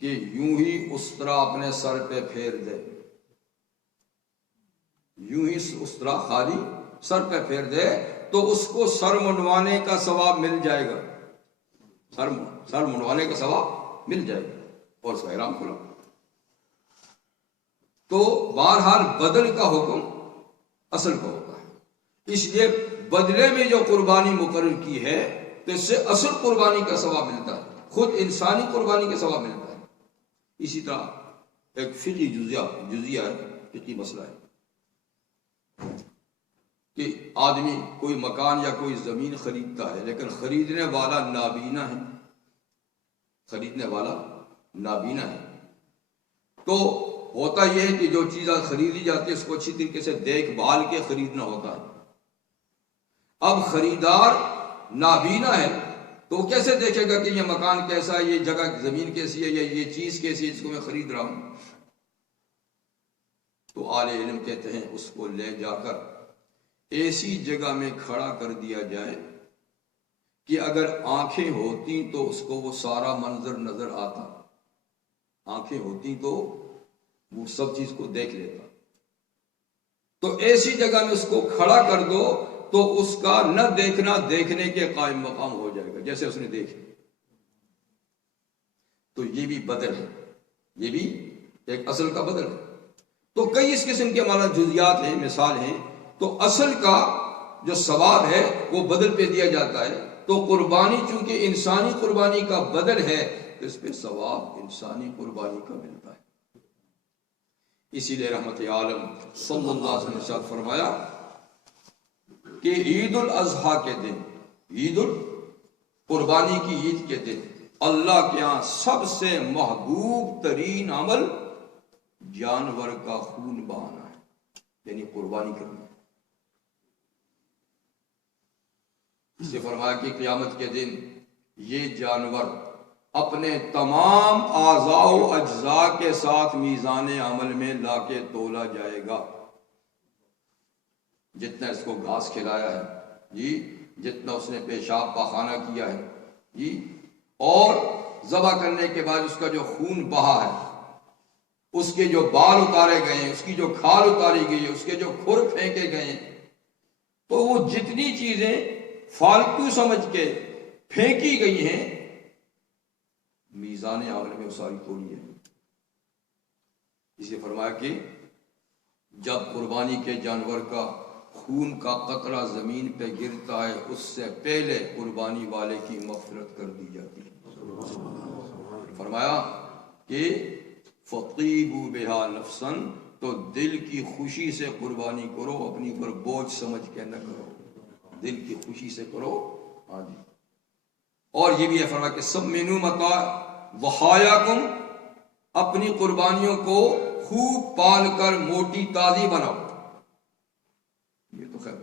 کہ یوں ہی اس طرح اپنے سر پہ پھیر دے، یوں ہی اس طرح خالی سر پہ پھیر دے، تو اس کو سر منڈوانے کا ثواب مل جائے گا، سر منڈوانے کا ثواب مل جائے گا، اور اس کا احرام کھلا۔ تو بہرحال بدل کا حکم اصل کا ہوتا ہے، اس لیے بدلے میں جو قربانی مقرر کی ہے تو اس سے اصل قربانی کا ثواب ملتا ہے، خود انسانی قربانی کا ثواب ملتا ہے۔ اسی طرح ایک فقہی جزیہ ہے، فقہی مسئلہ ہے کہ آدمی کوئی مکان یا کوئی زمین خریدتا ہے، لیکن خریدنے والا نابینا ہے، خریدنے والا نابینا ہے، تو ہوتا یہ ہے کہ جو چیز خریدی جاتی ہے اس کو اچھی طریقے سے دیکھ بھال کے خریدنا ہوتا ہے۔ اب خریدار نابینا ہے تو وہ کیسے دیکھے گا کہ یہ مکان کیسا ہے، یہ جگہ زمین کیسی ہے، یا یہ چیز کیسی ہے جس کو میں خرید رہا ہوں؟ تو اہل علم کہتے ہیں اس کو لے جا کر ایسی جگہ میں کھڑا کر دیا جائے کہ اگر آنکھیں ہوتی تو اس کو وہ سارا منظر نظر آتا، آنکھیں ہوتی تو وہ سب چیز کو دیکھ لیتا۔ تو ایسی جگہ میں اس کو کھڑا کر دو تو اس کا نہ دیکھنا دیکھنے کے قائم مقام ہو جائے گا، جیسے اس نے دیکھا۔ تو یہ بھی بدل ہے، یہ بھی ایک اصل کا بدل ہے۔ تو کئی اس قسم کے ہمارا جزیات ہیں، مثال ہیں۔ تو اصل کا جو ثواب ہے وہ بدل پہ دیا جاتا ہے، تو قربانی چونکہ انسانی قربانی کا بدل ہے تو اس پہ ثواب انسانی قربانی کا ملتا ہے۔ اسی لیے رحمت عالم صلی اللہ علیہ وسلم نے ارشاد فرمایا کہ عید الاضحیٰ کے دن، عید القربانی کی عید کے دن اللہ کے ہاں سب سے محبوب ترین عمل جانور کا خون بہانا ہے، یعنی قربانی کرنا۔ اس سے فرمایا کہ قیامت کے دن یہ جانور اپنے تمام اعضاء و اجزاء کے ساتھ میزان عمل میں لا کے تولا جائے گا۔ جتنا اس کو گھاس کھلایا ہے جی، جتنا اس نے پیشاب پاخانہ کیا ہے جی، اور ذبح کرنے کے بعد اس کا جو خون بہا ہے، اس کے جو بال اتارے گئے ہیں، اس کی جو کھال اتاری گئی ہے، اس کے جو کھر پھینکے گئے ہیں، تو وہ جتنی چیزیں فالتو سمجھ کے پھینکی گئی ہیں میزان عمل میں وہ ساری توڑی ہے۔ اسے فرمایا کہ جب قربانی کے جانور کا خون کا قطرہ زمین پہ گرتا ہے اس سے پہلے قربانی والے کی مغفرت کر دی جاتی ہے۔ فرمایا کہ فطیبوا بہا نفسا، تو دل کی خوشی سے قربانی کرو، اپنی پر بوجھ سمجھ کے نہ کرو، دل کی خوشی سے کرو۔ ہاں جی، اور یہ بھی ہے فرمایا کہ سمنوا متاع ضحایاکم، اپنی قربانیوں کو خوب پال کر موٹی تازی بناؤ۔ یہ تو خیر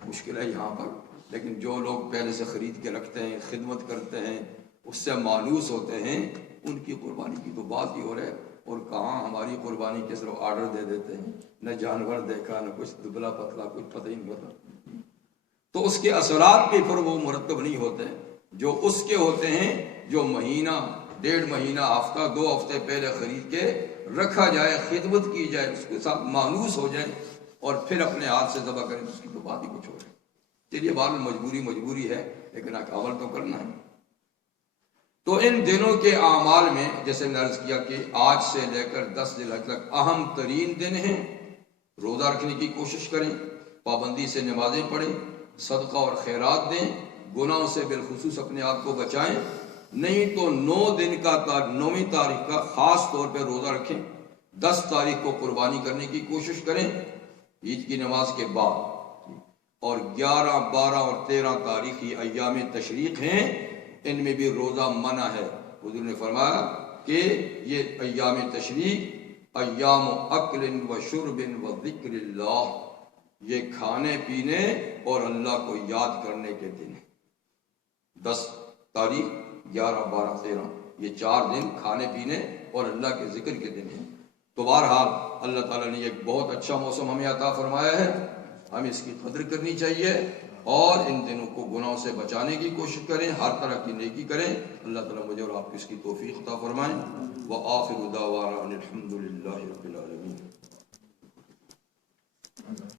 مشکل ہے یہاں پر، لیکن جو لوگ پہلے سے خرید کے رکھتے ہیں، خدمت کرتے ہیں، اس سے مانوس ہوتے ہیں، ان کی قربانی کی تو بات ہی ہو رہا ہے۔ اور کہاں ہماری قربانی کے صرف آرڈر دے دیتے ہیں، نہ جانور دیکھا نہ کچھ، دبلا پتلا کچھ پتہ ہی نہیں ہوتا، تو اس کے اثرات بھی پھر وہ مرتب نہیں ہوتے جو اس کے ہوتے ہیں جو مہینہ، 1.5 مہینہ، ہفتہ، 2 ہفتے پہلے خرید کے رکھا جائے، خدمت کی جائے، اس کے ساتھ مانوس ہو جائے اور پھر اپنے ہاتھ سے ذبح کریں، اس کی تو بات ہی کچھ ہو رہی ہے۔ چلیے بات مجبوری ہے، لیکن عمل تو کرنا ہے۔ تو ان دنوں کے اعمال میں جیسے میں نے عرض کیا کہ آج سے لے کر 10 ذی الحجہ تک اہم ترین دن ہیں، روزہ رکھنے کی کوشش کریں، پابندی سے نمازیں پڑھیں، صدقہ اور خیرات دیں، گناہوں سے بالخصوص اپنے آپ کو بچائیں، نہیں تو 9ویں تاریخ کا خاص طور پہ روزہ رکھیں، 10 تاریخ کو قربانی کرنے کی کوشش کریں عید کی نماز کے بعد، اور 11، 12 اور 13 تاریخی ایام تشریق ہیں، ان میں بھی روزہ منع ہے۔ حضور نے فرمایا کہ یہ ایام تشریق ایام اکل و شرب و ذکر اللہ، یہ کھانے پینے اور اللہ کو یاد کرنے کے دن ہیں۔ 10 تاریخ، 11، 12، 13 یہ 4 دن کھانے پینے اور اللہ کے ذکر کے دن ہیں۔ تو بہرحال اللہ تعالیٰ نے ایک بہت اچھا موسم ہمیں عطا فرمایا ہے، ہمیں اس کی قدر کرنی چاہیے اور ان دنوں کو گناہوں سے بچانے کی کوشش کریں، ہر طرح کی نیکی کریں۔ اللہ تعالیٰ مجھے اور آپ کو اس کی توفیق عطا فرمائیں۔ وآخر دعوانا ان الحمد للہ رب العالمین۔